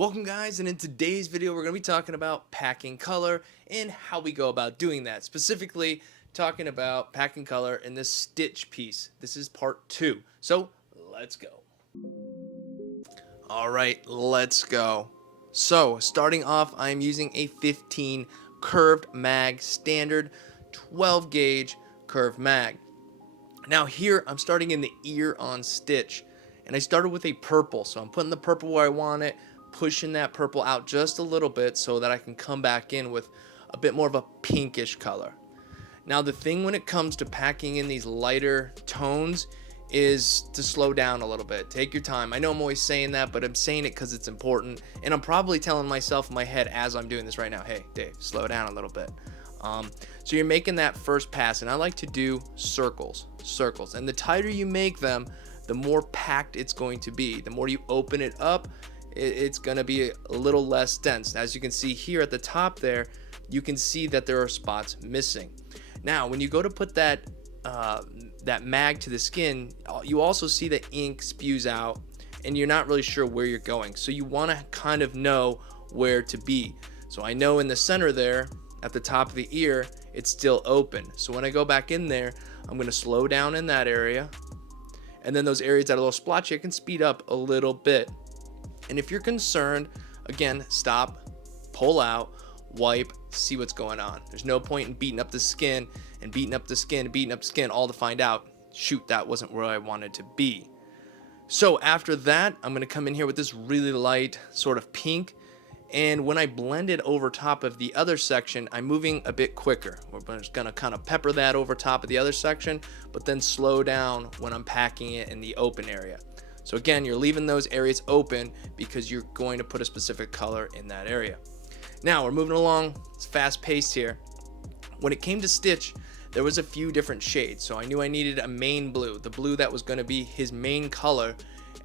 Welcome guys, and in today's video we're going to be talking about packing color and how we go about doing that. Specifically talking about packing color in this stitch piece. This is part 2. So let's go. Alright, let's go. So starting off, I'm using a 15 curved mag standard 12 gauge curved mag. Now here I'm starting in the ear on stitch, and I started with a purple, so I'm putting the purple where I want it, pushing that purple out just a little bit so that I can come back in with a bit more of a pinkish color. Now the thing when it comes to packing in these lighter tones is to slow down a little bit. Take your time. I know I'm always saying that, but I'm saying it because it's important, and I'm probably telling myself in my head as I'm doing this right now, hey Dave, slow down a little bit. So you're making that first pass, and I like to do circles, and the tighter you make them, the more packed it's going to be. The more you open it up, it's going to be a little less dense. As you can see here at the top there, you can see that there are spots missing. Now when you go to put that mag to the skin, you also see the ink spews out and you're not really sure where you're going, so you want to kind of know where to be. So I know in the center there at the top of the ear it's still open, so when I go back in there I'm going to slow down in that area, and then those areas that are a little splotchy I can speed up a little bit. And if you're concerned, again, stop, pull out, wipe, see what's going on. There's no point in beating up the skin and beating up the skin all to find out, shoot, that wasn't where I wanted to be. So after that, I'm going to come in here with this really light sort of pink, and when I blend it over top of the other section, I'm moving a bit quicker. We're just going to kind of pepper that over top of the other section, but then slow down when I'm packing it in the open area. So again, you're leaving those areas open because you're going to put a specific color in that area. Now we're moving along, it's fast paced here. When it came to stitch, there was a few different shades, so I knew I needed a main blue, the blue that was going to be his main color,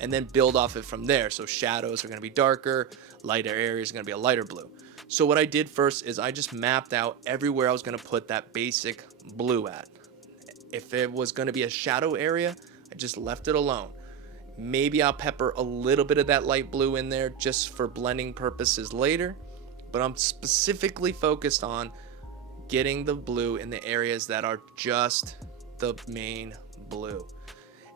and then build off it from there. So shadows are going to be darker, lighter areas are going to be a lighter blue. So what I did first is I just mapped out everywhere I was going to put that basic blue at. If it was going to be a shadow area, I just left it alone. Maybe I'll pepper a little bit of that light blue in there just for blending purposes later, but I'm specifically focused on getting the blue in the areas that are just the main blue.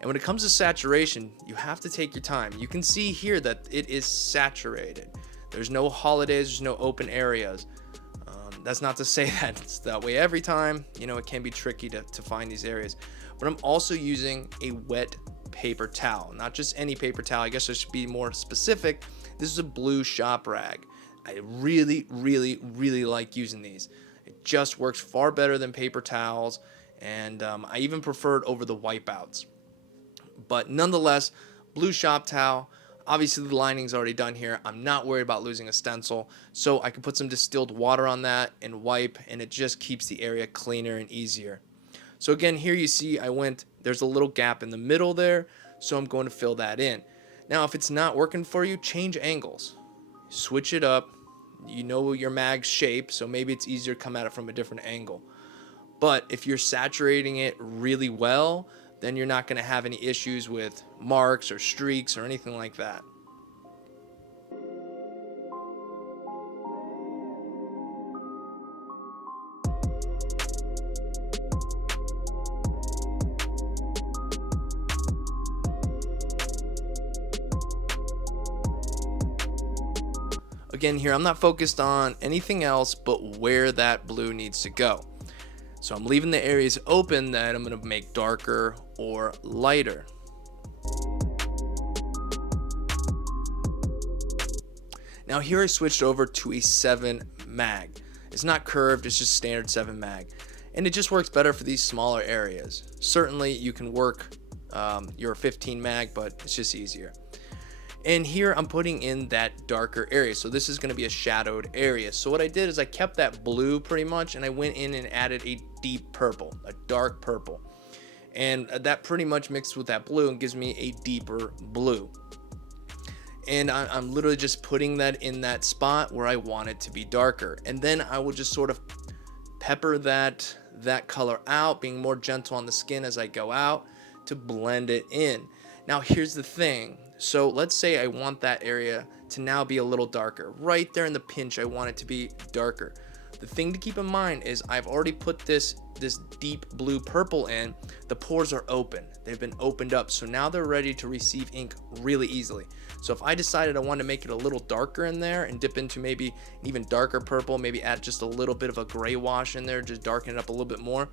And when it comes to saturation, you have to take your time. You can see here that it is saturated. There's no holidays, there's no open areas. That's not to say that it's that way every time. You know, it can be tricky to find these areas. But I'm also using a wet paper towel, not just any paper towel. I guess I should be more specific. This is a blue shop rag. I really like using these. It just works far better than paper towels, and I even prefer it over the wipeouts. But nonetheless, blue shop towel. Obviously the lining's already done here. I'm not worried about losing a stencil, so I can put some distilled water on that and wipe, and it just keeps the area cleaner and easier. So again, here you see there's a little gap in the middle there, so I'm going to fill that in. Now if it's not working for you, change angles. Switch it up. You know your mag's shape, so maybe it's easier to come at it from a different angle. But if you're saturating it really well, then you're not going to have any issues with marks or streaks or anything like that. Again, here I'm not focused on anything else but where that blue needs to go. So I'm leaving the areas open that I'm going to make darker or lighter. Now here I switched over to a 7 mag. It's not curved, it's just standard 7 mag. And it just works better for these smaller areas. Certainly you can work your 15 mag, but it's just easier. And here I'm putting in that darker area, so this is going to be a shadowed area. So what I did is I kept that blue pretty much, and I went in and added a deep purple, a dark purple, and that pretty much mixed with that blue and gives me a deeper blue. And I'm literally just putting that in that spot where I want it to be darker, and then I will just sort of pepper that color out, being more gentle on the skin as I go out to blend it in. Now here's the thing. So let's say I want that area to now be a little darker. Right there in the pinch, I want it to be darker. The thing to keep in mind is I've already put this deep blue purple in. The pores are open. They've been opened up, so now they're ready to receive ink really easily. So if I decided I wanted to make it a little darker in there and dip into maybe an even darker purple, maybe add just a little bit of a gray wash in there, just darken it up a little bit more,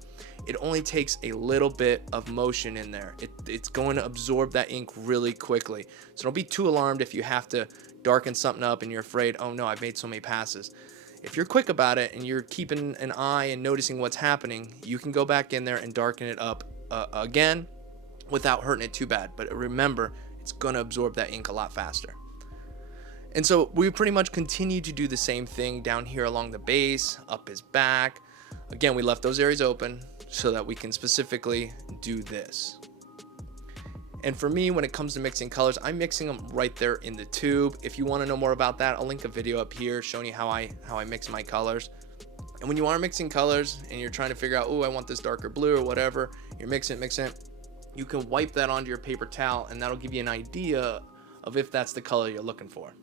it only takes a little bit of motion in there. It's going to absorb that ink really quickly. So don't be too alarmed if you have to darken something up and you're afraid, oh no, I've made so many passes. If you're quick about it and you're keeping an eye and noticing what's happening, you can go back in there and darken it up again without hurting it too bad. But remember, it's going to absorb that ink a lot faster. And so we pretty much continue to do the same thing down here along the base, up his back. Again, we left those areas open so that we can specifically do this. And for me, when it comes to mixing colors, I'm mixing them right there in the tube. If you want to know more about that, I'll link a video up here showing you how I mix my colors. And when you are mixing colors and you're trying to figure out, oh, I want this darker blue or whatever, you're mixing it, you can wipe that onto your paper towel and that'll give you an idea of if that's the color you're looking for.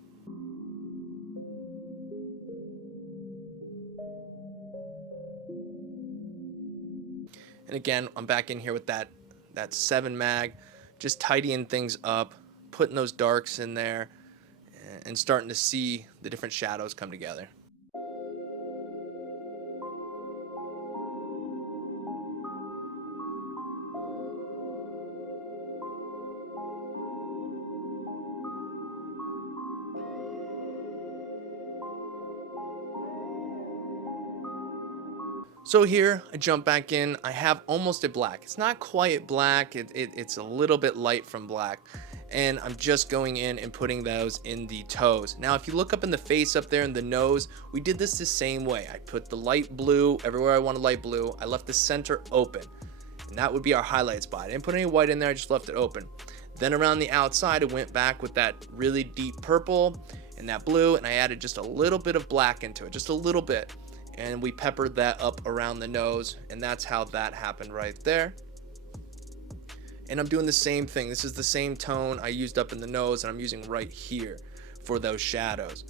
And again, I'm back in here with that 7 mag, just tidying things up, putting those darks in there, and starting to see the different shadows come together. So here I jump back in. I have almost a black. It's not quite black. It's a little bit light from black. And I'm just going in and putting those in the toes. Now, if you look up in the face up there in the nose, we did this the same way. I put the light blue everywhere I wanted light blue. I left the center open. And that would be our highlight spot. I didn't put any white in there. I just left it open. Then around the outside, I went back with that really deep purple and that blue. And I added just a little bit of black into it, just a little bit. And we peppered that up around the nose, and that's how that happened right there. And I'm doing the same thing. This is the same tone I used up in the nose, and I'm using right here for those shadows.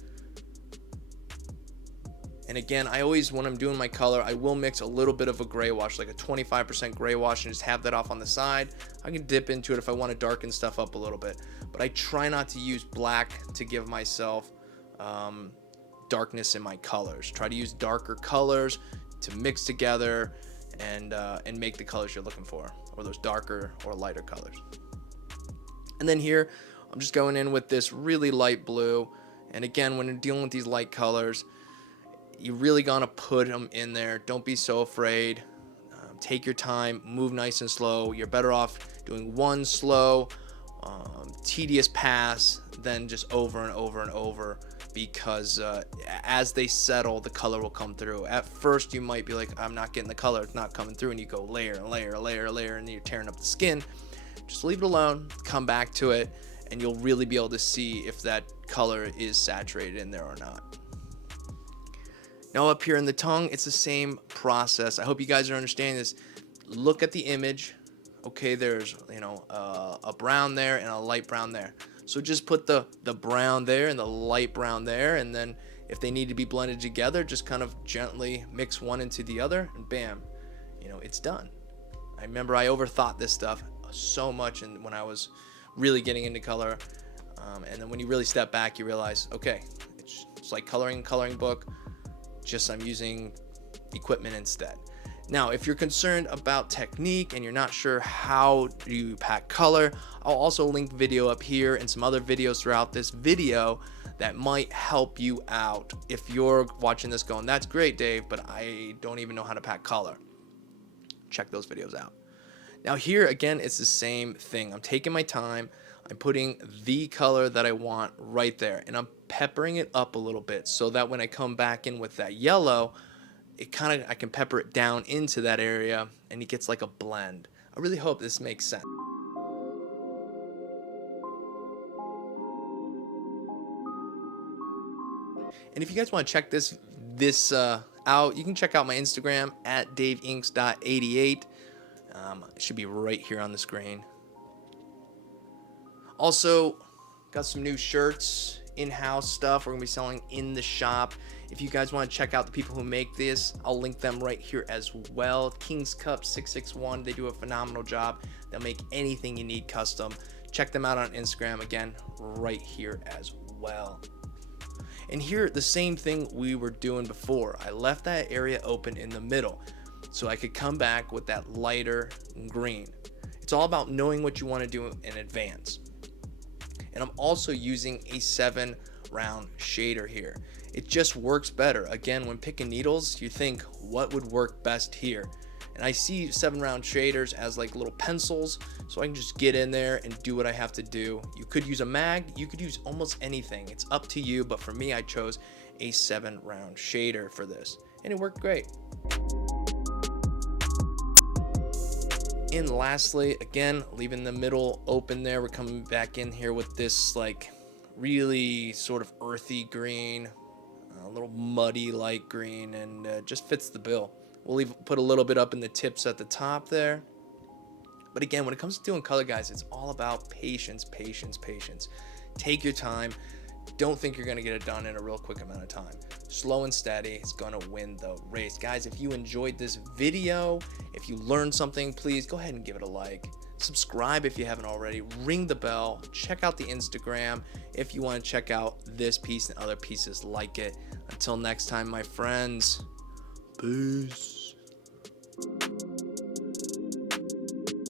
And again, I always, when I'm doing my color, I will mix a little bit of a gray wash, like a 25% gray wash, and just have that off on the side. I can dip into it if I want to darken stuff up a little bit, but I try not to use black to give myself darkness in my colors. Try to use darker colors to mix together and make the colors you're looking for, or those darker or lighter colors. And then here I'm just going in with this really light blue. And again, when you're dealing with these light colors, you really gonna put them in there. Don't be so afraid. Take your time, move nice and slow. You're better off doing one slow tedious pass than just over and over and over, because as they settle, the color will come through. At first you might be like, I'm not getting the color, it's not coming through, and you go layer and layer, layer, layer, and then you're tearing up the skin. Just leave it alone, come back to it, and you'll really be able to see if that color is saturated in there or not. Now up here in the tongue, it's the same process. I hope you guys are understanding this. Look at the image. Okay, there's a brown there and a light brown there. So just put the brown there and the light brown there, and then if they need to be blended together, just kind of gently mix one into the other, and bam, it's done. I remember I overthought this stuff so much, and when I was really getting into color, and then when you really step back, you realize, okay, it's like coloring a coloring book, just I'm using equipment instead. Now, if you're concerned about technique and you're not sure how do you pack color, I'll also link video up here and some other videos throughout this video that might help you out if you're watching this going, that's great, Dave, but I don't even know how to pack color. Check those videos out. Now here again, it's the same thing. I'm taking my time. I'm putting the color that I want right there, and I'm peppering it up a little bit so that when I come back in with that yellow, I can pepper it down into that area and it gets like a blend. I really hope this makes sense. And if you guys want to check this out, you can check out my Instagram at daveinks.88. It should be right here on the screen. Also, got some new shirts in-house stuff. We're gonna be selling in the shop. If you guys want to check out the people who make this, I'll link them right here as well. King's Cup 661, they do a phenomenal job. They'll make anything you need custom. Check them out on Instagram, again, right here as well. And here, the same thing we were doing before. I left that area open in the middle so I could come back with that lighter green. It's all about knowing what you want to do in advance. And I'm also using a 7-round shader here. It just works better. Again, when picking needles, you think, what would work best here? And I see 7-round shaders as like little pencils, so I can just get in there and do what I have to do. You could use a mag, you could use almost anything. It's up to you, but for me, I chose a 7-round shader for this, and it worked great. And lastly, again, leaving the middle open there, we're coming back in here with this like really sort of earthy green, a little muddy light green, and just fits the bill. We'll put a little bit up in the tips at the top there. But again, when it comes to doing color, guys, it's all about patience, patience, patience. Take your time. Don't think you're going to get it done in a real quick amount of time. Slow and steady is going to win the race. Guys, if you enjoyed this video, if you learned something, please go ahead and give it a like. Subscribe if you haven't already. Ring the bell. Check out the Instagram if you want to check out this piece and other pieces like it. Until next time, my friends. Peace.